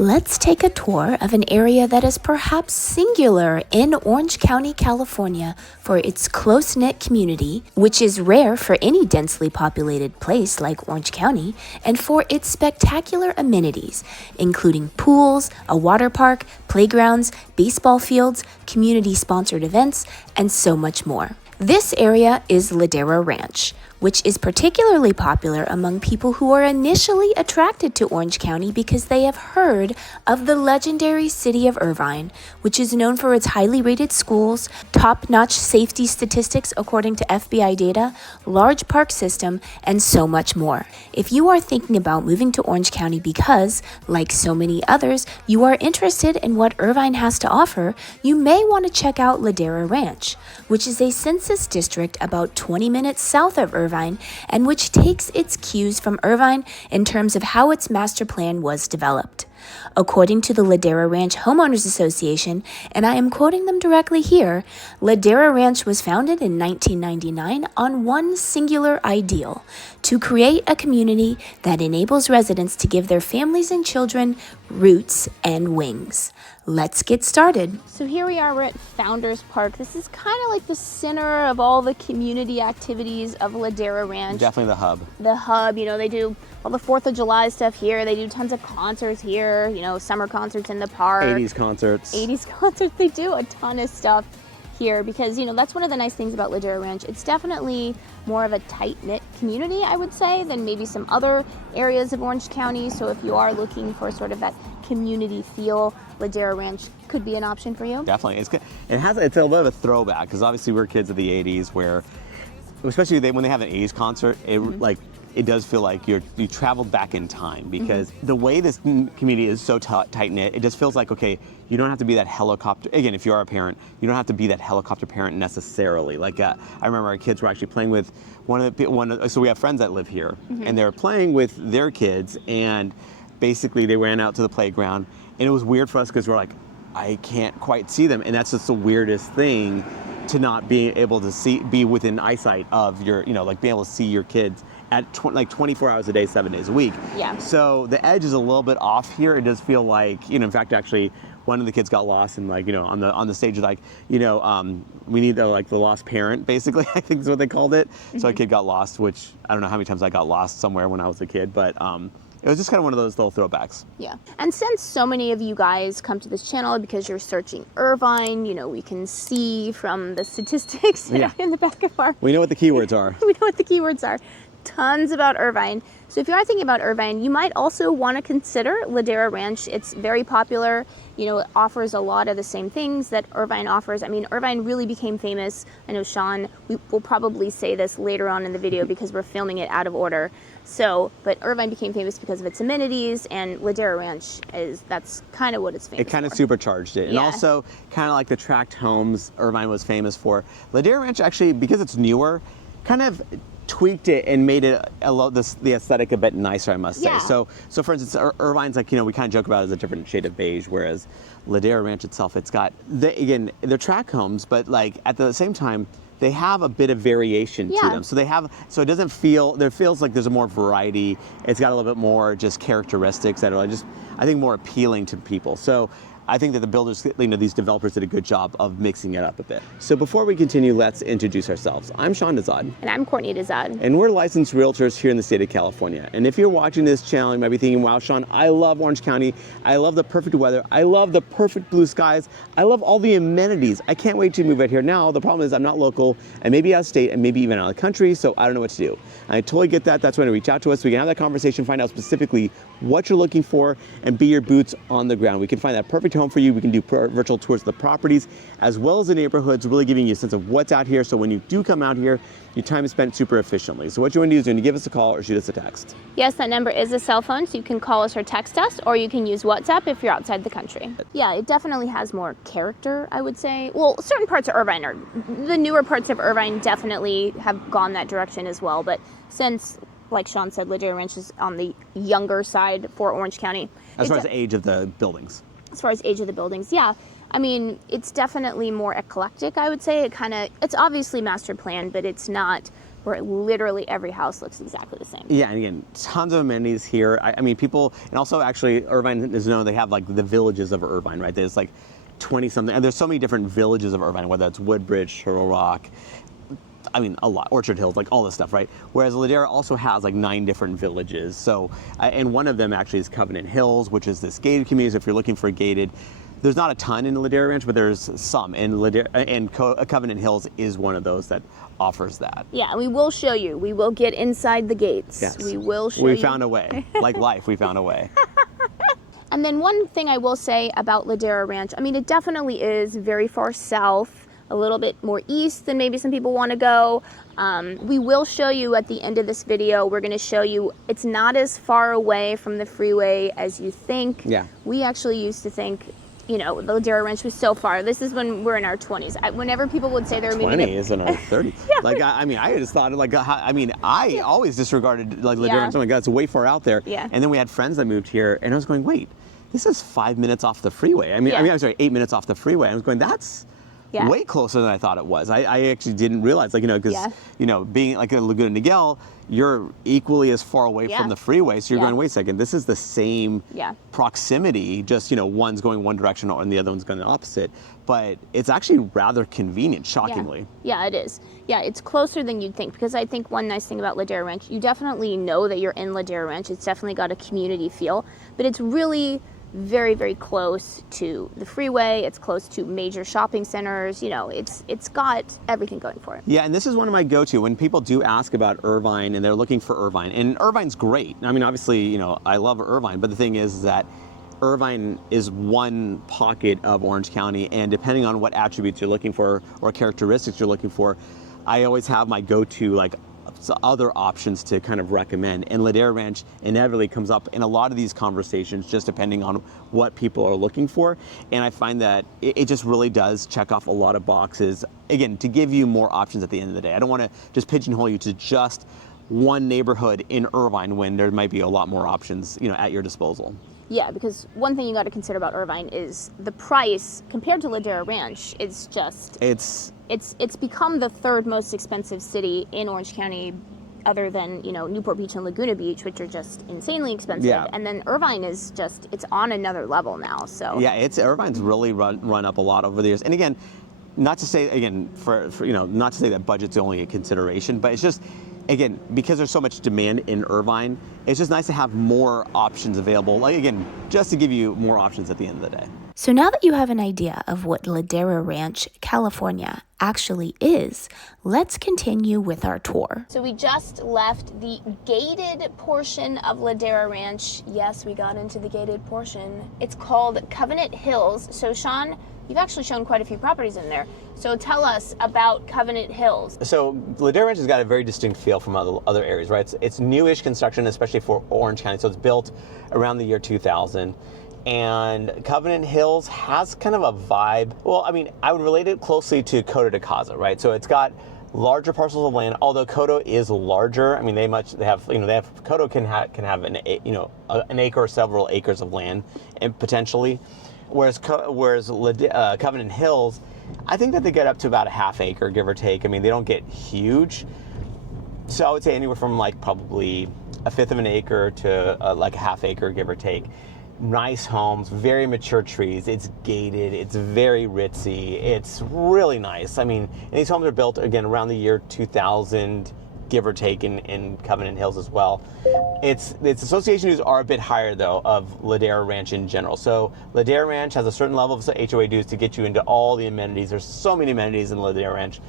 Let's take a tour of an area that is perhaps singular in Orange County, California for its close-knit community, which is rare for any densely populated place like Orange County, and for its spectacular amenities, including pools, a water park, playgrounds, baseball fields, community-sponsored events, and so much more. This area is Ladera Ranch, which is particularly popular among people who are initially attracted to Orange County because they have heard of the legendary city of Irvine, which is known for its highly rated schools, top-notch safety statistics according to FBI data, large park system, and so much more. If you are thinking about moving to Orange County because, like so many others, you are interested in what Irvine has to offer, you may want to check out Ladera Ranch, which is a census district about 20 minutes south of Irvine and which takes its cues from Irvine in terms of how its master plan was developed. According to the Ladera Ranch Homeowners Association, and I am quoting them directly here, Ladera Ranch was founded in 1999 on one singular ideal: to create a community that enables residents to give their families and children roots and wings. Let's get started. So here we are, we're at Founders Park. This is kind of like the center of all the community activities of Ladera Ranch. Definitely the hub. The hub, they do all the 4th of July stuff here. They do tons of concerts here, summer concerts in the park. 80s concerts. 80s concerts. They do a ton of stuff here because, that's one of the nice things about Ladera Ranch. It's definitely more of a tight-knit community, I would say, than maybe some other areas of Orange County. So if you are looking for sort of that community feel, Ladera Ranch could be an option for you. Definitely. It's good. It's a little bit of a throwback because obviously we're kids of the 80s where, especially when they have an 80s concert, it does feel like you traveled back in time because the way this community is so tight-knit, it just feels like, okay, you don't have to be that helicopter, again, if you are a parent, you don't have to be that helicopter parent necessarily. Like, I remember our kids were actually playing with so we have friends that live here, and they were playing with their kids, and basically they ran out to the playground, and it was weird for us because we're like, I can't quite see them, and that's just the weirdest thing, to not be able to be within eyesight of your, like being able to see your kids at 24 hours a day, 7 days a week. Yeah. So the edge is a little bit off here. It does feel like, in fact, actually, one of the kids got lost and on the stage, we need the lost parent, basically, I think is what they called it. So a kid got lost, which I don't know how many times I got lost somewhere when I was a kid, but it was just kind of one of those little throwbacks. Yeah. And since so many of you guys come to this channel because you're searching Irvine, we can see from the statistics in the back of our... We know what the keywords are. We know what the keywords are. Tons about Irvine. So if you are thinking about Irvine, you might also want to consider Ladera Ranch. It's very popular. It offers a lot of the same things that Irvine offers. I mean, Irvine really became famous. I know Sean, we will probably say this later on in the video because we're filming it out of order. But Irvine became famous because of its amenities, and Ladera Ranch that's kind of what it's famous for. It kind of supercharged it. And also, kind of like the tract homes Irvine was famous for, Ladera Ranch actually, because it's newer, kind of tweaked it and made it the aesthetic a bit nicer, I must say. So for instance, Irvine's we kind of joke about it as a different shade of beige, whereas Ladera Ranch itself, it's got, they're tract homes, but at the same time, they have a bit of variation to them. So it doesn't feel, there feels like there's a more variety. It's got a little bit more just characteristics that are I think, more appealing to people. So I think that the builders, these developers did a good job of mixing it up a bit. So before we continue, let's introduce ourselves. I'm Sean Dezad. And I'm Courtney Dezad. And we're licensed realtors here in the state of California. And if you're watching this channel, you might be thinking, wow, Sean, I love Orange County. I love the perfect weather. I love the perfect blue skies. I love all the amenities. I can't wait to move out here. Now, the problem is I'm not local, and maybe out of state, and maybe even out of the country, so I don't know what to do. And I totally get that. That's when to reach out to us. We can have that conversation, find out specifically what you're looking for, and be your boots on the ground. We can find that perfect home for you. We can do virtual tours of the properties as well as the neighborhoods, really giving you a sense of what's out here. So when you do come out here, your time is spent super efficiently. So what you want to do is you want to give us a call or shoot us a text. Yes, that number is a cell phone, so you can call us or text us, or you can use WhatsApp if you're outside the country. Yeah, it definitely has more character, I would say. Well, certain parts of Irvine the newer parts of Irvine definitely have gone that direction as well. But since, like Sean said, Ladera Ranch is on the younger side for Orange County. As far as the age of the buildings. As far as age of the buildings, yeah. I mean, it's definitely more eclectic, I would say. It's obviously master planned, but it's not where literally every house looks exactly the same. Yeah, and again, tons of amenities here. I mean, people, and also actually, Irvine is known, they have like the villages of Irvine, right? There's like 20 something, and there's so many different villages of Irvine, whether it's Woodbridge, Turtle Rock, I mean, a lot, Orchard Hills, like all this stuff, right? Whereas Ladera also has like 9 different villages. So, and one of them actually is Covenant Hills, which is this gated community. So if you're looking for a gated, there's not a ton in Ladera Ranch, but there's some. And Covenant Hills is one of those that offers that. Yeah, and we will show you. We will get inside the gates. Yes. We will show you. We found a way. Like life, we found a way. And then one thing I will say about Ladera Ranch, I mean, it definitely is very far south, a little bit more east than maybe some people want to go. We will show you at the end of this video, we're going to show you it's not as far away from the freeway as you think. Yeah. We actually used to think, you know, the Ladera Ranch was so far. This is when we're in our 20s. Whenever people would say they're moving 20 is in our 30s. Yeah. Like, I mean, I just thought, like, I mean, I always disregarded, like, Ladera Yeah. Ranch. Oh my God, it's way far out there. Yeah. And then we had friends that moved here, and I was going, wait, this is 5 minutes off the freeway. I mean, Yeah. I'm sorry, 8 minutes off the freeway. I was going, that's Yeah. way closer than I thought it was. I actually didn't realize, like, you know, because, Yeah. you know, being like in Laguna Niguel, you're equally as far away Yeah. from the freeway. So you're Yeah. going, wait a second, this is the same Yeah. proximity, just, you know, one's going one direction and the other one's going the opposite. But it's actually rather convenient, shockingly. Yeah, it is. Yeah, it's closer than you'd think, because I think one nice thing about Ladera Ranch, you definitely know that you're in Ladera Ranch. It's definitely got a community feel, but it's really very, very close to the freeway. It's close to major shopping centers. You know, it's got everything going for it. Yeah, and this is one of my go-to when people do ask about Irvine and they're looking for Irvine. And Irvine's great. I mean, obviously, you know, I love Irvine, but the thing is that Irvine is one pocket of Orange County, and depending on what attributes you're looking for or characteristics you're looking for, I always have my go-to, like, other options to kind of recommend. And Ladera Ranch inevitably comes up in a lot of these conversations, just depending on what people are looking for. And I find that it just really does check off a lot of boxes, again, to give you more options at the end of the day. I don't want to just pigeonhole you to just one neighborhood in Irvine when there might be a lot more options, you know, at your disposal. Yeah, because one thing you got to consider about Irvine is the price compared to Ladera Ranch is just it's become the 3rd most expensive city in Orange County, other than, you know, Newport Beach and Laguna Beach, which are just insanely expensive. Yeah. And then Irvine is just, it's on another level now. So Yeah, Irvine's really run up a lot over the years. And again, not to say, again, for you know, not to say that budget's only a consideration, but it's just, again, because there's so much demand in Irvine, it's just nice to have more options available. Like, again, just to give you more options at the end of the day. So now that you have an idea of what Ladera Ranch, California actually is, let's continue with our tour. So we just left the gated portion of Ladera Ranch. Yes, we got into the gated portion. It's called Covenant Hills. So Sean, you've actually shown quite a few properties in there. So tell us about Covenant Hills. So Ladera Ranch has got a very distinct feel from other areas, right? It's newish construction, especially for Orange County. So it's built around the year 2000. And Covenant Hills has kind of a vibe. Well, I mean, I would relate it closely to Coto de Caza, right? So it's got larger parcels of land, although Coto is larger. I mean, Coto can have an acre or several acres of land, and potentially, whereas Covenant Hills, I think that they get up to about a half acre, give or take. I mean, they don't get huge. So I would say anywhere from like probably a fifth of an acre to like a half acre, give or take. Nice homes, very mature trees. It's gated. It's very ritzy. It's really nice. I mean, and these homes are built, again, around the year 2000, give or take, in Covenant Hills as well. Its association dues are a bit higher, though, of Ladera Ranch in general. So Ladera Ranch has a certain level of HOA dues to get you into all the amenities. There's so many amenities in Ladera Ranch.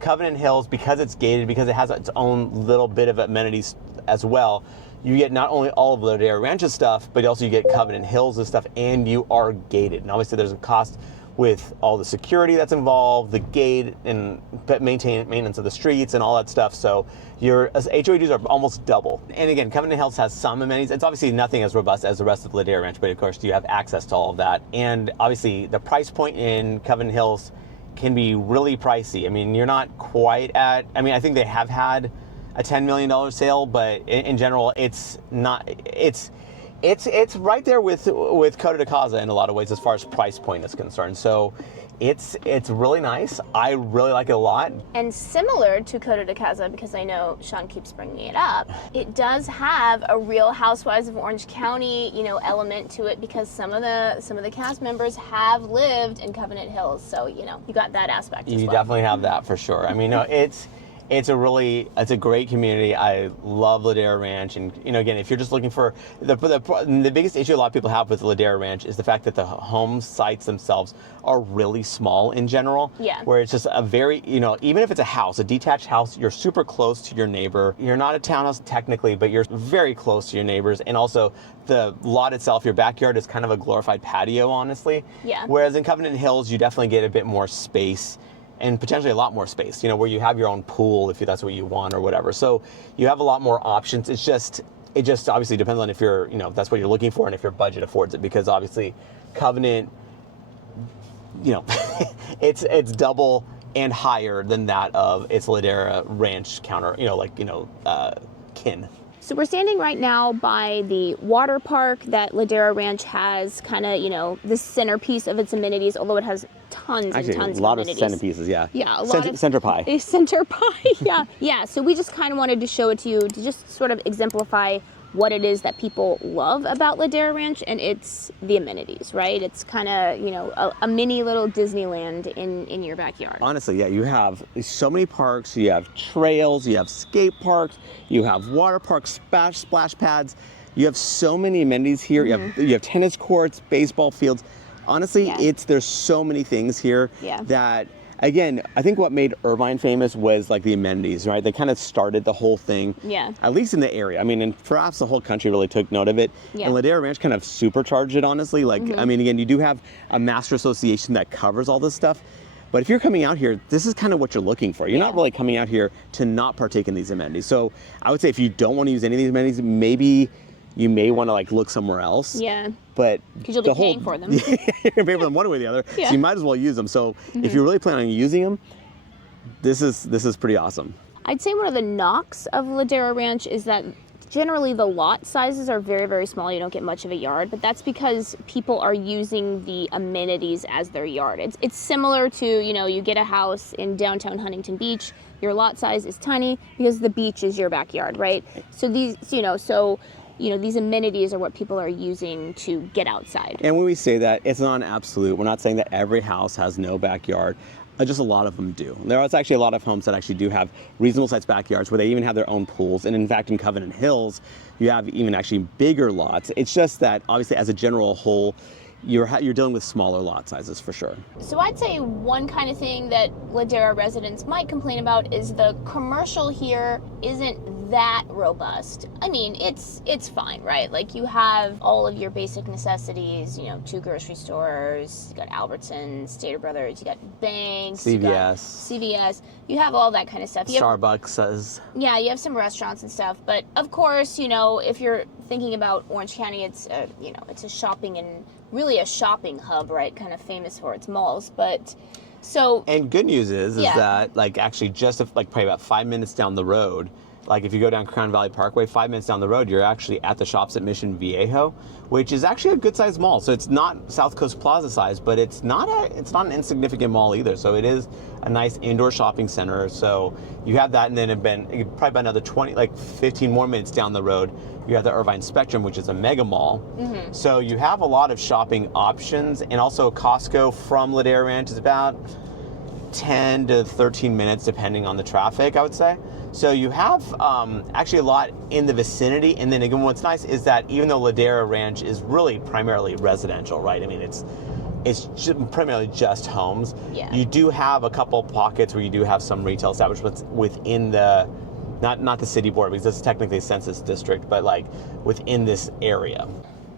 Covenant Hills, because it's gated, because it has its own little bit of amenities as well, you get not only all of Ladera Ranch's stuff, but also you get Covenant Hills' stuff, and you are gated. And obviously there's a cost with all the security that's involved, the gate, and maintenance of the streets and all that stuff. So your HOA dues are almost double. And again, Covenant Hills has some amenities. It's obviously nothing as robust as the rest of Ladera Ranch, but of course you have access to all of that. And obviously the price point in Covenant Hills can be really pricey. I mean, you're not quite at, I mean, I think they have had a $10 million sale, but in general, it's not, It's right there with Costa de Casa in a lot of ways as far as price point is concerned. So it's really nice. I really like it a lot. And similar to Costa de Casa, because I know Sean keeps bringing it up, it does have a Real Housewives of Orange County, element to it, because some of the cast members have lived in Covenant Hills. So, you got that aspect as well. You definitely have that for sure. I mean, no, it's a great community. I love Ladera Ranch, and again, if you're just looking for the biggest issue a lot of people have with Ladera Ranch is the fact that the home sites themselves are really small in general. Yeah. Where it's just a very, even if it's a detached house, you're super close to your neighbor. You're not a townhouse technically, but you're very close to your neighbors, and also the lot itself, your backyard is kind of a glorified patio, honestly. Yeah. Whereas in Covenant Hills, you definitely get a bit more space. And potentially a lot more space, where you have your own pool if that's what you want or whatever. So you have a lot more options. It just obviously depends on if you're, if that's what you're looking for and if your budget affords it. Because obviously, Covenant, it's double and higher than that of its Ladera Ranch counter, kin. So we're standing right now by the water park that Ladera Ranch has, kind of, the centerpiece of its amenities, although it has tons and tons of amenities. A lot of centerpieces, yeah. Yeah, a lot of... Center pie. A center pie, yeah. Yeah, so we just kind of wanted to show it to you to just sort of exemplify what it is that people love about Ladera Ranch, and it's the amenities, right? It's kind of, a mini little Disneyland in your backyard. Honestly, yeah, you have so many parks. You have trails, you have skate parks, you have water parks, splash pads. You have so many amenities here. Mm-hmm. You have tennis courts, baseball fields. Honestly, Yeah. there's so many things here Yeah. that, again, I think what made Irvine famous was like the amenities, right? They kind of started the whole thing, Yeah. at least in the area. I mean, and perhaps the whole country really took note of it. Yeah. And Ladera Ranch kind of supercharged it, honestly. Like, I mean, again, you do have a master association that covers all this stuff. But if you're coming out here, this is kind of what you're looking for. You're not really coming out here to not partake in these amenities. So I would say if you don't want to use any of these amenities, maybe you may want to like look somewhere else. Yeah. But because you'll be paying for them. You're going to pay for them one way or the other. Yeah. So you might as well use them. So if you're really planning on using them, this is pretty awesome. I'd say one of the knocks of Ladera Ranch is that generally the lot sizes are very, very small. You don't get much of a yard, but that's because people are using the amenities as their yard. It's similar to, you get a house in downtown Huntington Beach, your lot size is tiny because the beach is your backyard, right? So these, these amenities are what people are using to get outside. And when we say that, it's not an absolute. We're not saying that every house has no backyard. Just a lot of them do. There is actually a lot of homes that actually do have reasonable sized backyards where they even have their own pools. And in fact, in Covenant Hills, you have even actually bigger lots. It's just that obviously as a general whole, you're dealing with smaller lot sizes for sure. So I'd say one kind of thing that Ladera residents might complain about is the commercial here isn't that robust. I mean, it's fine, right? Like you have all of your basic necessities, 2 grocery stores, you got Albertsons, Stater Brothers, you got banks, CVS. you got CVS, you have all that kind of stuff. Starbucks says. Yeah, you have some restaurants and stuff, but of course, if you're thinking about Orange County, it's it's a shopping and really a shopping hub, right? Kind of famous for its malls, but so. And good news is that like actually just probably about 5 minutes down the road, like if you go down Crown Valley Parkway, 5 minutes down the road, you're actually at the Shops at Mission Viejo, which is actually a good sized mall. So it's not South Coast Plaza size, but it's not an insignificant mall either. So it is a nice indoor shopping center. So you have that, and then probably about another 15 more minutes down the road, you have the Irvine Spectrum, which is a mega mall. Mm-hmm. So you have a lot of shopping options, and also Costco from Ladera Ranch is about 10 to 13 minutes depending on the traffic, I would say. So you have actually a lot in the vicinity. And then again, what's nice is that even though Ladera Ranch is really primarily residential, right? I mean, it's primarily just homes. Yeah. You do have a couple pockets where you do have some retail establishments within the, not the city board, because this is technically a census district, but like within this area.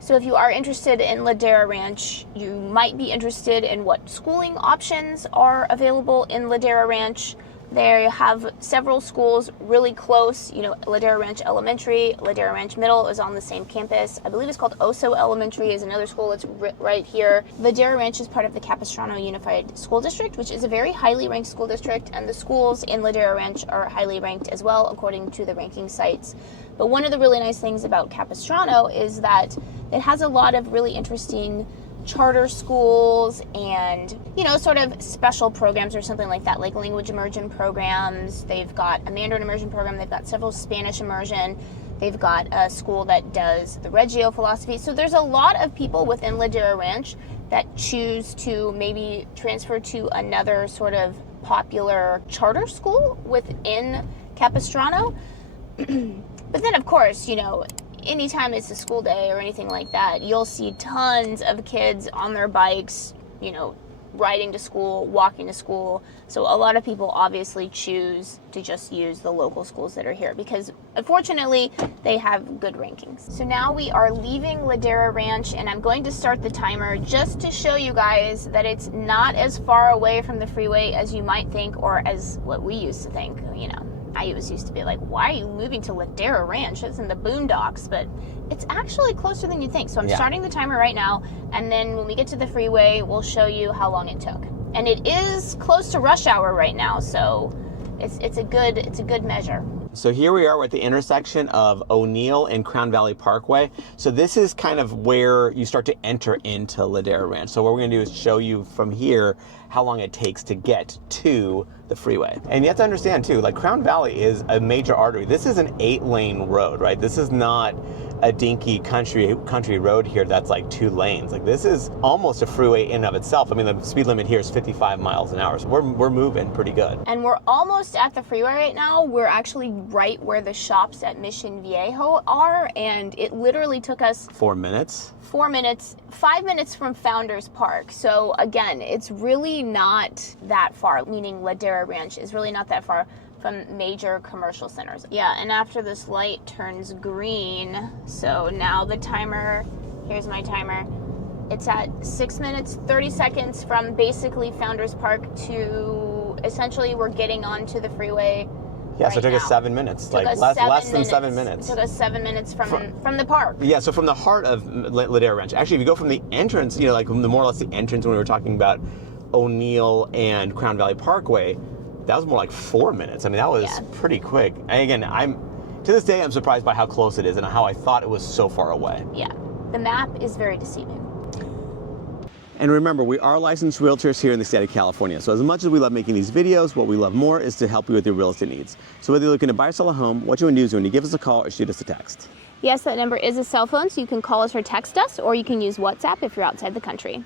So if you are interested in Ladera Ranch, you might be interested in what schooling options are available in Ladera Ranch. They have several schools really close. You know, Ladera Ranch Elementary, Ladera Ranch Middle is on the same campus. I believe it's called Oso Elementary is another school that's right here. Ladera Ranch is part of the Capistrano Unified School District, which is a very highly ranked school district, and the schools in Ladera Ranch are highly ranked as well, according to the ranking sites. But one of the really nice things about Capistrano is that it has a lot of really interesting charter schools and, you know, sort of special programs or something like that, like language immersion programs. They've got a Mandarin immersion program. They've got several Spanish immersion. They've got a school that does the Reggio philosophy. So there's a lot of people within Ladera Ranch that choose to maybe transfer to another sort of popular charter school within Capistrano. But then, of course, you know, anytime it's a school day or anything like that, you'll see tons of kids on their bikes, you know, riding to school, walking to school. So a lot of people obviously choose to just use the local schools that are here because, unfortunately, they have good rankings. So now we are leaving Ladera Ranch, and I'm going to start the timer just to show you guys that it's not as far away from the freeway as you might think, or as what we used to think, you know. I used to be like, why are you moving to Ladera Ranch? It's in the boondocks, but it's actually closer than you think. So I'm starting the timer right now, and then when we get to the freeway, we'll show you how long it took. And it is close to rush hour right now, so it's a good measure. So here we are, we're at the intersection of O'Neill and Crown Valley Parkway. So this is kind of where you start to enter into Ladera Ranch. So what we're gonna do is show you from here how long it takes to get to the freeway. And you have to understand too, like Crown Valley is a major artery. This is an 8-lane road, right? This is not a dinky country road here that's like 2 lanes. Like this is almost a freeway in and of itself. I mean, the speed limit here is 55 miles an hour. So we're moving pretty good. And we're almost at the freeway right now. We're actually right where the shops at Mission Viejo are, and it literally took us 4 minutes. 4 minutes, 5 minutes from Founders Park. So again, it's really not that far, meaning Ladera Ranch is really not that far from major commercial centers. Yeah, and after this light turns green, so now the timer, here's my timer, it's at 6 minutes, 30 seconds from basically Founders Park to essentially we're getting onto the freeway. Yeah, so it took us 7 minutes, like less than 7 minutes. It took us 7 minutes from the park. Yeah, so from the heart of Ladera Ranch. Actually, if you go from the entrance, you know, like the more or less the entrance when we were talking about O'Neill and Crown Valley Parkway, that was more like 4 minutes. I mean, that was pretty quick. And again, to this day, I'm surprised by how close it is and how I thought it was so far away. Yeah, the map is very deceiving. And remember, we are licensed realtors here in the state of California. So as much as we love making these videos, what we love more is to help you with your real estate needs. So whether you're looking to buy or sell a home, what you want to do is when you give us a call or shoot us a text. Yes, that number is a cell phone, so you can call us or text us, or you can use WhatsApp if you're outside the country.